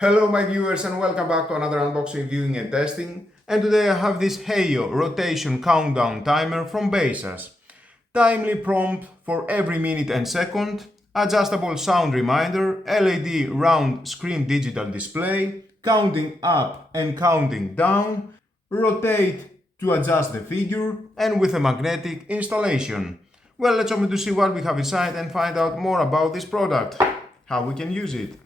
Hello my viewers and welcome back to another unboxing, viewing and testing. And today I have this Heyo rotation countdown timer from Baseus. Timely prompt for every minute and second, adjustable sound reminder, LED round screen digital display, counting up and counting down, rotate to adjust the figure, and with a magnetic installation. Well, let's open to see what we have inside and find out more about this product, how we can use it.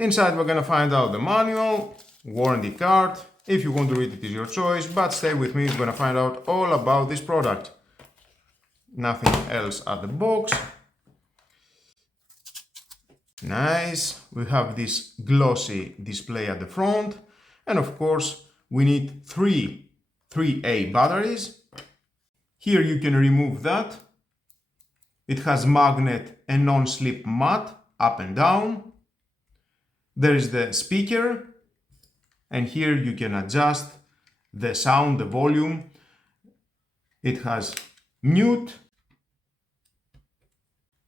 Inside we're gonna find out the manual, warranty card. If you want to read it is your choice, but stay with me, we're gonna find out all about this product. Nothing else at the box. Nice. We have this glossy display at the front. And of course, we need three 3A batteries. Here you can remove that. It has magnet and non-slip mat up and down. There is the speaker, and here you can adjust the sound, the volume. It has mute,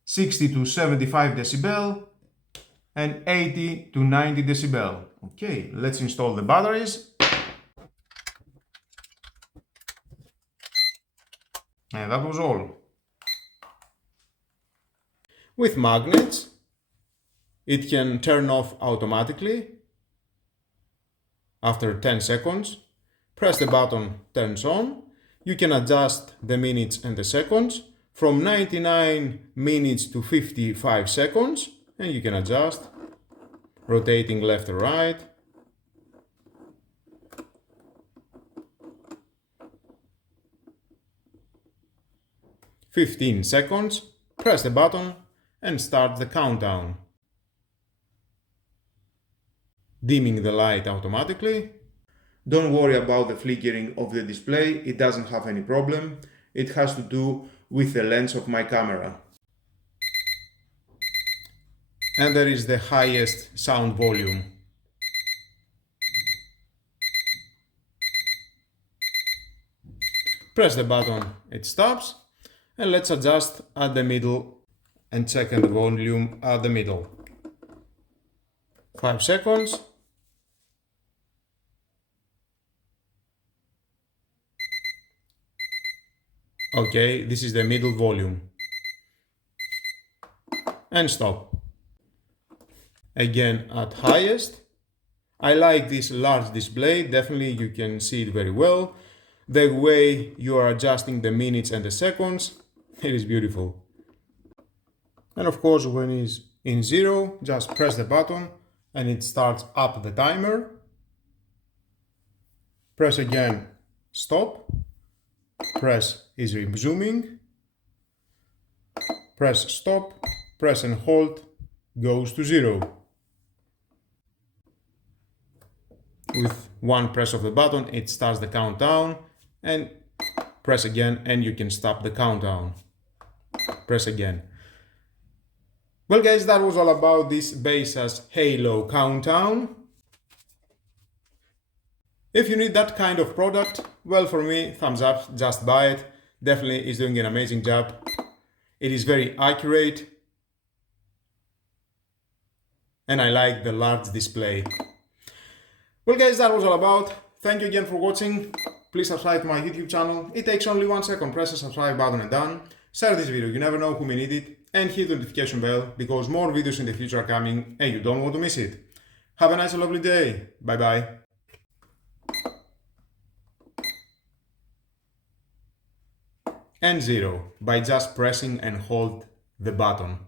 60 to 75 decibel, and 80 to 90 decibel. Okay, let's install the batteries. And that was all. With magnets, it can turn off automatically after 10 seconds. Press the button, turns on. You can adjust the minutes and the seconds from 99 minutes to 55 seconds, and you can adjust, rotating left or right. "15 seconds, press the button and start the countdown. Dimming the light automatically. Don't worry about the flickering of the display, it doesn't have any problem. It has to do with the lens of my camera. And there is the highest sound volume. Press the button, it stops. And let's adjust at the middle and check the volume at the middle. 5 seconds. Okay, this is the middle volume. And stop. Again at highest. I like this large display, definitely you can see it very well. The way you are adjusting the minutes and the seconds, it is beautiful. And of course when it's in 0, just press the button and it starts up the timer. Press again, stop. Press is resuming. Press stop, press and hold, goes to 0. With one press of the button, it starts the countdown, and press again and you can stop the countdown. Press again. Well guys, that was all about this Baseus Heyo countdown. If you need that kind of product, well, for me, thumbs up, just buy it. Definitely is doing an amazing job. It is very accurate. And I like the large display. Well guys, that was all about. Thank you again for watching. Please subscribe to my YouTube channel. It takes only 1 second. Press the subscribe button and done. Share this video, you never know who may need it. And hit the notification bell because more videos in the future are coming and you don't want to miss it. Have a nice and lovely day. Bye bye. And 0 by just pressing and hold the button.